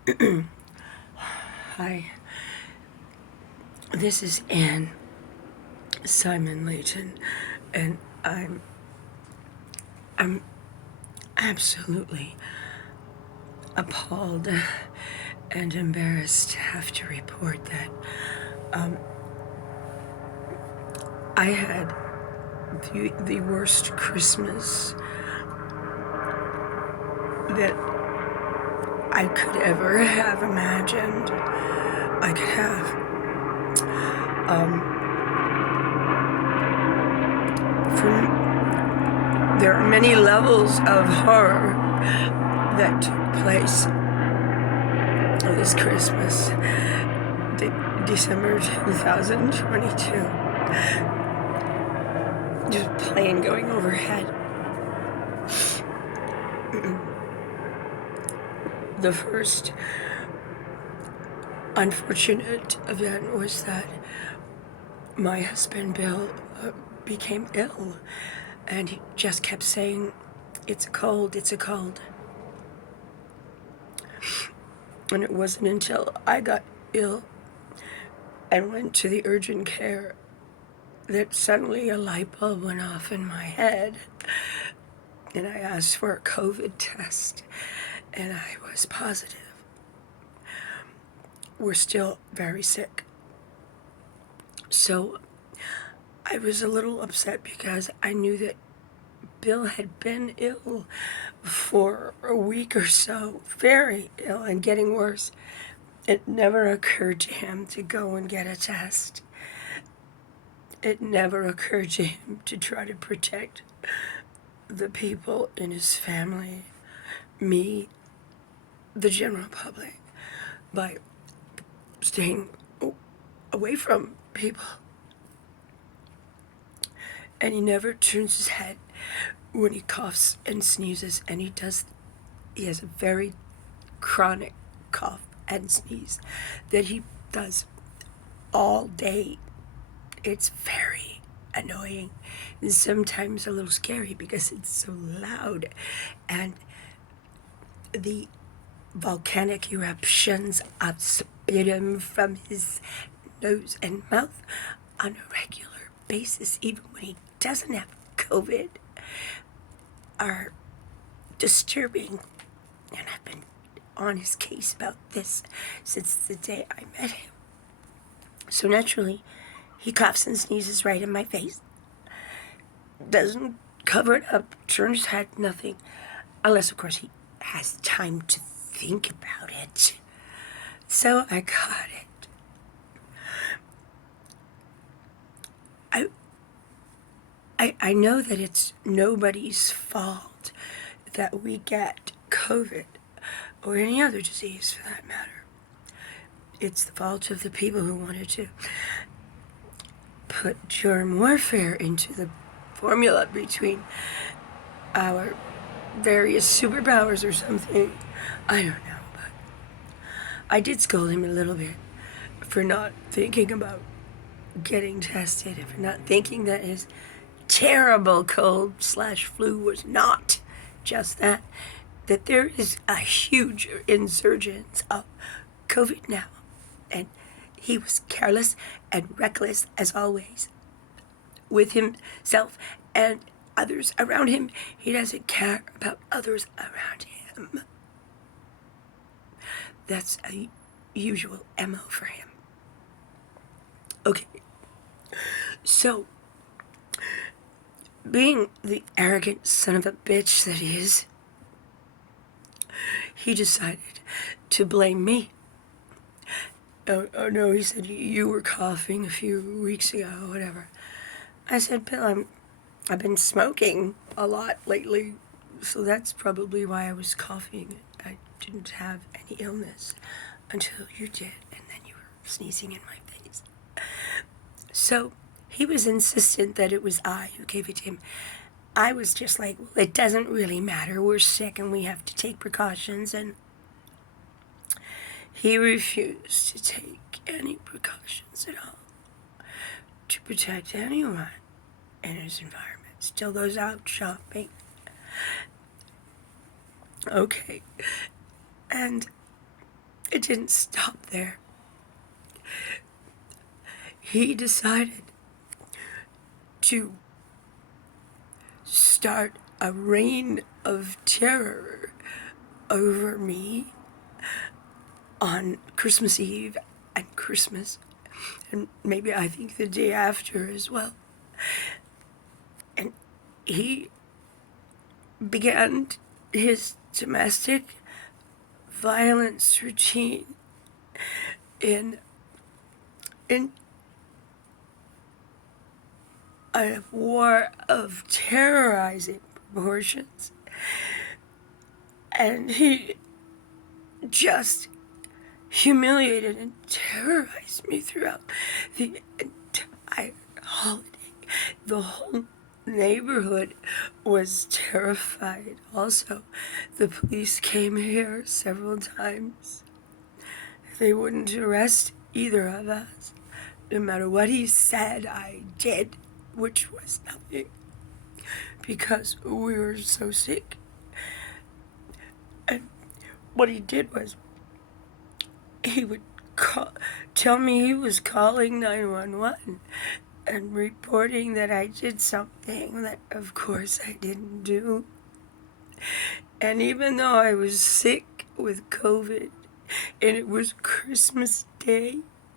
Hi, this is Anne Simon Layton, and I'm absolutely appalled and embarrassed to have to report that I had the worst Christmas that I could ever have imagined I could have. From there are many levels of horror that took place this Christmas, December 2022. Just plane going overhead. The first unfortunate event was that my husband Bill became ill, and he just kept saying, "It's a cold, it's a cold." And it wasn't until I got ill and went to the urgent care that suddenly a light bulb went off in my head, and I asked for a COVID test, and I was positive. We're still very sick. So I was a little upset because I knew that Bill had been ill for a week or so, very ill and getting worse. It never occurred to him to go and get a test. It never occurred to him to try to protect the people in his family, me, the general public, by staying away from people. And he never turns his head when he coughs and sneezes, and he has a very chronic cough and sneeze that he does all day. It's very annoying and sometimes a little scary because it's so loud, and the volcanic eruptions of sputum from his nose and mouth on a regular basis, even when he doesn't have COVID, are disturbing. And I've been on his case about this since the day I met him. So naturally, he coughs and sneezes right in my face. Doesn't cover it up, turns his head, nothing. Unless, of course, he has time to think about it. So I got it. I know that it's nobody's fault that we get COVID or any other disease for that matter. It's the fault of the people who wanted to put germ warfare into the formula between our various superpowers or something. I don't know, but I did scold him a little bit for not thinking about getting tested and for not thinking that his terrible cold/flu was not just that, that there is a huge insurgence of COVID now. And he was careless and reckless as always with himself and others around him. He doesn't care about others around him. That's a usual MO for him. Okay, so being the arrogant son of a bitch that he is, he decided to blame me. Oh no, he said, you were coughing a few weeks ago, whatever. I said, Bill, I've been smoking a lot lately, so that's probably why I was coughing. I didn't have any illness until you did, and then you were sneezing in my face. So he was insistent that it was I who gave it to him. I was just like, well, it doesn't really matter. We're sick and we have to take precautions. And he refused to take any precautions at all to protect anyone in his environment. Still goes out shopping. Okay. And it didn't stop there. He decided to start a reign of terror over me on Christmas Eve and Christmas, and maybe I think the day after as well. And he began his domestic violence routine in a war of terrorizing proportions. And he just humiliated and terrorized me throughout the entire holiday. The whole neighborhood was terrified. Also, the police came here several times. They wouldn't arrest either of us. No matter what he said, I did, which was nothing, because we were so sick. And what he did was, he would tell me he was calling 911 and reporting that I did something that, of course, I didn't do. And even though I was sick with COVID and it was Christmas Day,